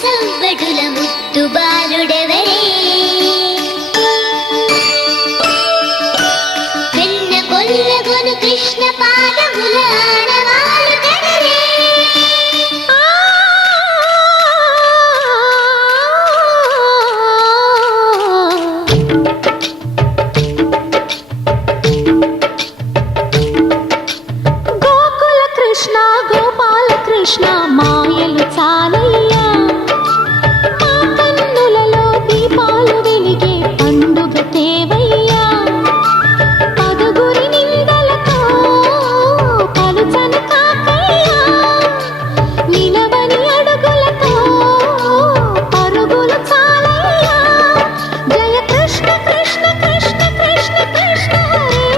సవ్వడుల ముద్దు బాలుడెవరే వెన్న కొల్లగొను కృష్ణ పాదముల ఆనవాలు కదరే గోకుల కృష్ణ గోపాల కృష్ణ మాయలు చాలయ్యా మా కన్నులలో దీపాలు వెలిగే పండుగ తేవయ్యా పదుగురి నిందలతో పలుచన కాకయ్యా నిలవని అడుగులతో పరుగులు చాలయ్యా జయ కృష్ణ కృష్ణ కృష్ణ కృష్ణ కృష్ణ హరే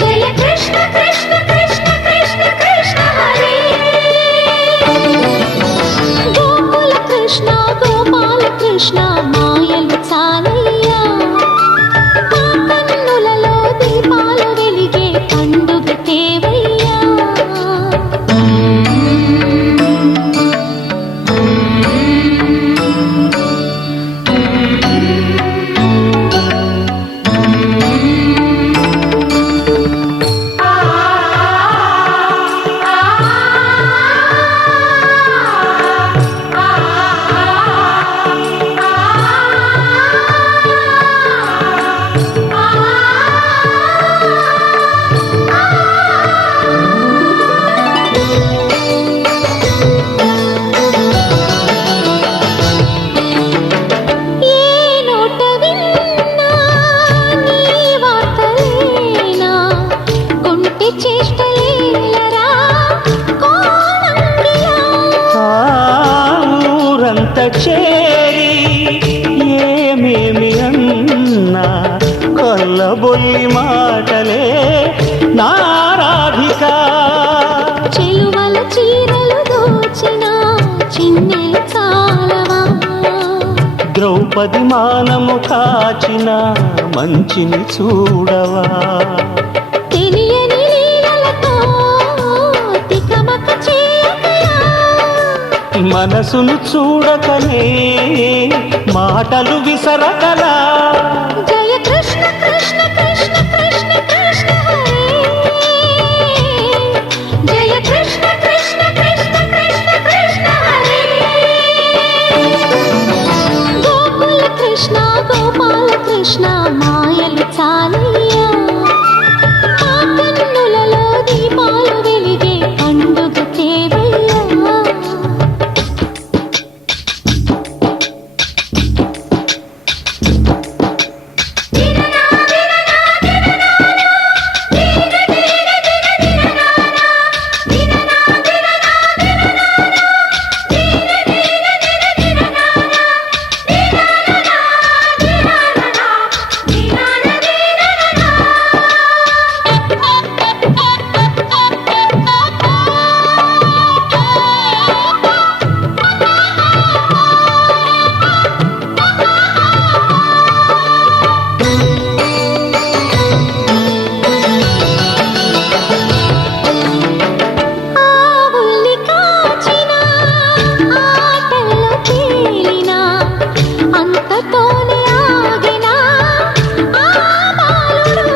జయ కృష్ణ కృష్ణ కృష్ణ కృష్ణ కృష్ణ హరే గోకుల కృష్ణ గోపాల కృష్ణ మాయలు చాలయ్యా మా కన్నులలో దీపాలు వెలిగే పండుగ తేవయ్యా ఏ నోట విన్నా నీ వార్తలేనా కొంటె చేష్టలేలరా కోణంగిలా ఊరంత చేరి ఏమేమి అన్నా కొల్లబొల్లి మాటలే నారాధిక చెలువల చీరలు దోచిన చిన్నెలు చాలవా ద్రౌపది మానము కాచిన మంచిని చూడవా తెలియని లీలలతో తికమక చేయకయా మనసును చూడకనే మాటలు విసరకలా జయ కృష్ణ కృష్ణ కృష్ణ కృష్ణ కృష్ణ హరే జయ కృష్ణ కృష్ణ కృష్ణ కృష్ణ కృష్ణ హరే గోకుల కృష్ణ గోపాల కృష్ణ మాయలు చాలయ్యా మా కన్నులలో దీపాలు వెలిగే పండుగ తేవయ్యా ఆవుల్ని కాచిన ఆటల్లో తేలిన అంతతోనే ఆగిన ఆ బాలుడు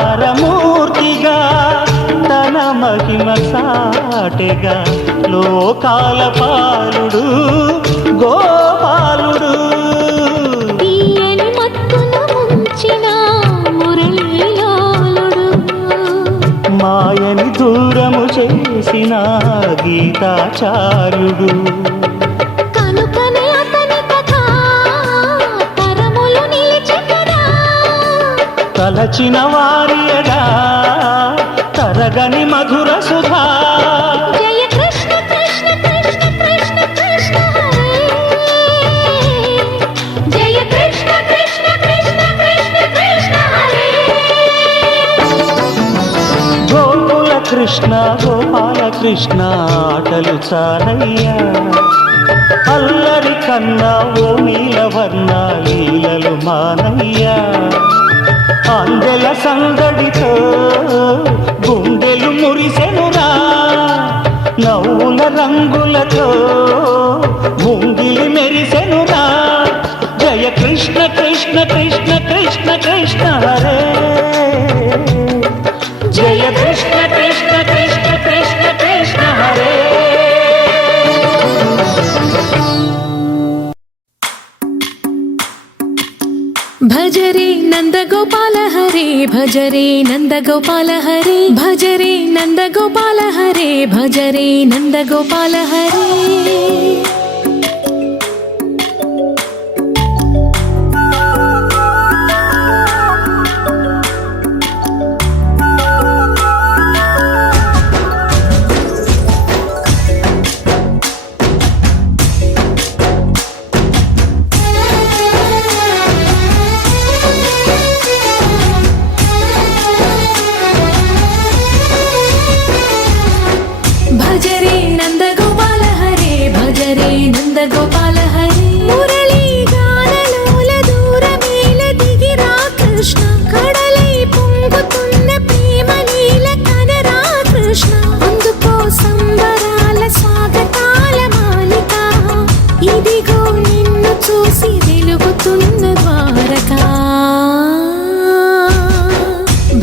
అవతారమూర్తిగా తన మహిమ సాటెగా లోకాల పాలుడు గోపాలుడు తీయని మత్తున ముంచిన మురళీలోలుడు మాయని దూరము చేసిన గీతాచార్యుడు కనుకనే అతని కథ తరములు నిలిచెదరా తలచిన వారియగా తరగని మధుర సుధా జయ కృష్ణ కృష్ణ కృష్ణ కృష్ణ కృష్ణ హరే జయ కృష్ణ కృష్ణ కృష్ణ కృష్ణ కృష్ణ హరే గోకుల కృష్ణ గోపాల కృష్ణ ఆటలు చాలయ్యా అల్లరి కన్నా ఓ నీలవర్ణ లీలలు మానయ్యా అందెల సందడితో గుండెలు మురిసెనురా నవ్వు రంగుల రంగులతో ముంగిలి మెరిసెనురా జయ కృష్ణ కృష్ణ కృష్ణ కృష్ణ కృష్ణ హరే జయ కృష్ణ కృష్ణ కృష్ణ కృష్ణ కృష్ణ హరే భజరే నందగోపాల హరే భజరే నందగోపాల హరే భజరే నందగోపాల హరే భజరే నందగోపాల హరే భజరే నందగోపాల హరే భజరే నందగోపాల హరే మురళీ గానలోల దూరమేల దిగిరా కృష్ణ కడలై పొంగుతున్న ప్రేమ లీల కనరా కృష్ణ అందుకో సంబరాల స్వాగతాల మాలిక ఇదిగో నిన్ను చూసి వెలుగుతున్న ద్వారకా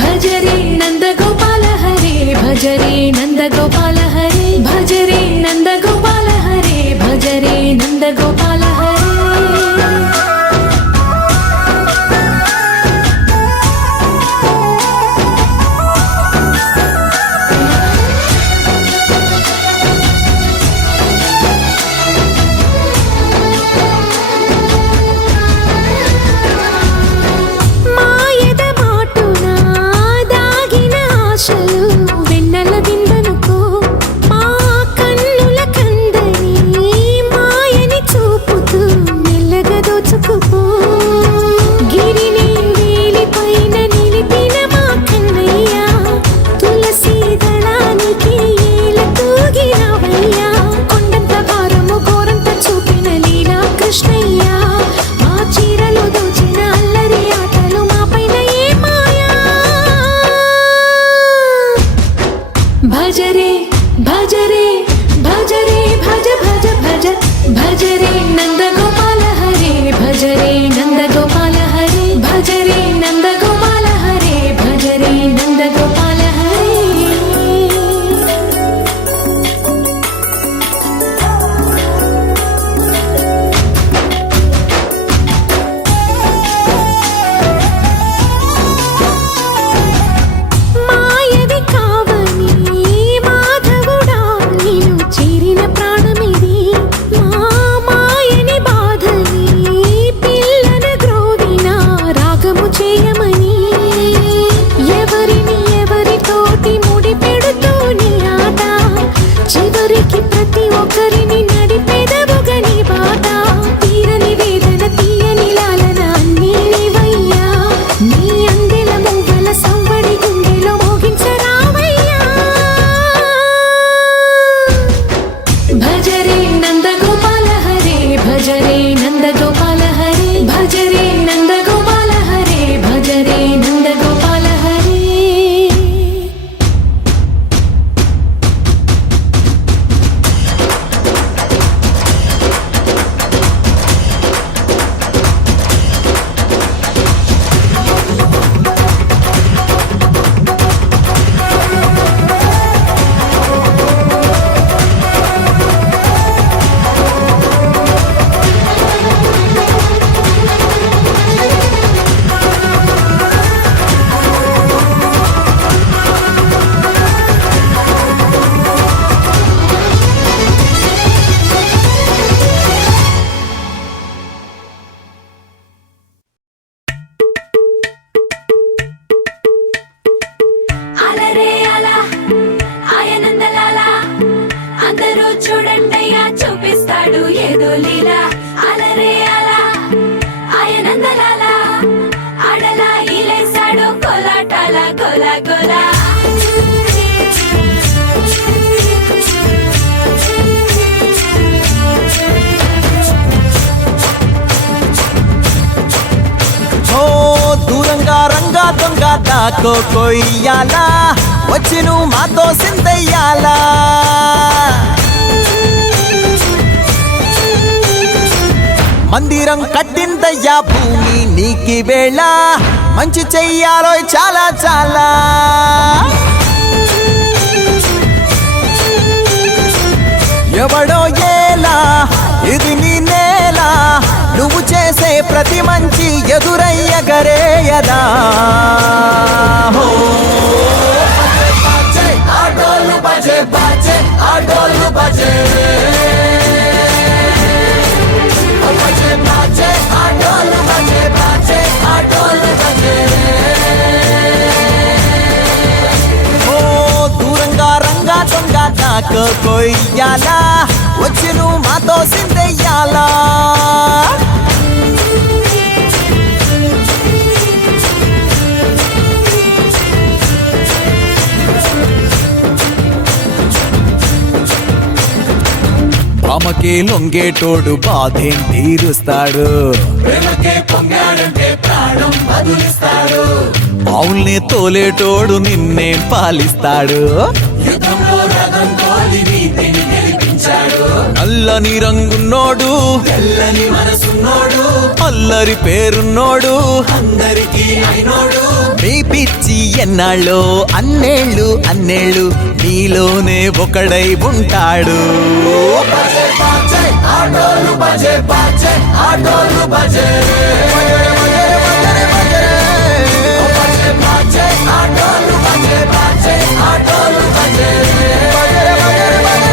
భజరే నందగోపాల హరే భజరే నందగోపాల హరే భజరే నందగోపాల హరే భజరే నందగోపాల హరే మాయద మాటున దాగిన ఆశలు వెన్నెల విందనుకో మా కన్నుల కందని మాయని చూపుతూ మెల్లగా దోచుకుపో గిరిని వేలిపైన నిలిపిన మా కన్నయ్య తులసి దళానికి ఏల తూగినవయ్యా కొండంత భారము గోరంత చూపిన లీలా కృష్ణయ్య మా చీరలు దోచిన అల్లరి ఆటలు మా పైన ఏ మాయా భజరే భజరే భజరే భజ భజ భజ భజరే నందగోపాల హరే భజరే నందగోపాల హరే భజరే నందగోపాల హరే భజరే నందగోపాల హరే మాయవి కావని మాధవుడా నేను చేరిన ప్రాణమిది మా మాయని బాధని పిల్లన గ్రోవిన రాగము చేయమని ఎవరిని ఎవరితోటి ముడి పెడుతూ నీ ఆట చివరికి ప్రతి ఒక్కరిని నడిపెదవుగని బాట తీరని వేదన తీయని లాలన అన్నీ నీవయ్యా నీ అందెల మూగల సంవడి గుండెలో మోగించరావయ్యా భజరే నందగోపాల హరే భజరే నందగోపాల హరే భజరే నందగోపాల హరే భజరే నందగోపాల హరే అలరే అలా ఆయనందలాల అందరూ చూడండయ్యా చూపిస్తాడు ఏదో లీలా అలరే అలా ఆయనందలాల ఆడలా ఈలేశాడు కోలాటాల గోలా గోలా ఓ దూరంగా రంగా దొంగ దాకో కొయ్యాలా వచ్చి నువ్వు మాతో సిందయ్యాలా మందిరం కట్టిందయ్యా భూమి నీకి వేళ మంచి చెయ్యాలో చాలా చాలా ఎవడో ఏలా ఇది నీ నేల నువ్వు చేసే ప్రతి మంచి ఎదురయ్యగరేయదా హో ఆటోలు బజే బజే ఆటోలు బజే బజే బజే ఆటోలు బజే బజే ఆటోలు బజే ఓ దూరంగా రంగా దొంగ నాకు కొయ్యాలా వచ్చి నువ్వు మాతో సిందెయ్యాలా భామకే లొంగేటోడు బాధేం తీరుస్తాడు బావుల్ని తోలేటోడు నిన్నే పాలిస్తాడు నల్లని రంగున్నోడు తెల్లని మనసున్నోడు అల్లరి పేరున్నోడు అందరికీ అయినోడు నీ పిచ్చి ఎన్నాళ్ళో అన్నేళ్ళు అన్నేళ్ళు నీలోనే ఒకడై ఉంటాడు ఆటోలు బజే బజే ఆటోలు బజే